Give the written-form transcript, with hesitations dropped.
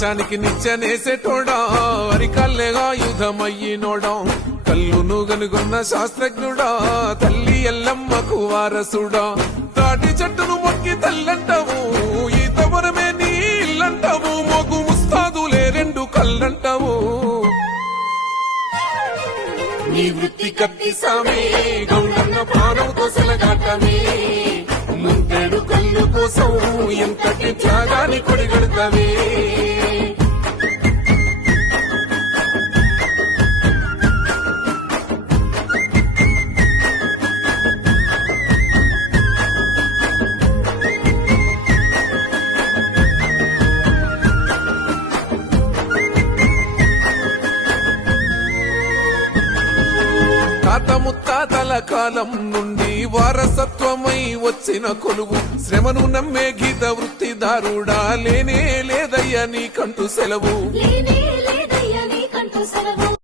ఆకాశానికి నిచ్చెనేసేటోడా అరికల్లెగా యుధమయ్యినోడా కల్లును గనుగొన్న శాస్త్రజ్ఞుడా తల్లి ఎల్లమ్మకు వారసుడా తాటి చెట్టును మొక్కి తల్లంటావు ఈతవరమే నీళ్ళంటావు మొగు ముస్తాదులే రెండు కళ్ళంటావు నీ వృత్తి కత్తి సామే గౌడన్న ప్రాణం కోసలగాటమే ముందెడు కళ్ళు కోసం ఎంతటి త్యాగాన్ని కొడిగడతావే తాత ముత్తాతల కాలం నుండి వారసత్వమై వచ్చిన కొలువు శ్రమను నమ్మే గీత వృత్తిదారుడా లేనే లేదయ్యా నీకంటూ సెలవు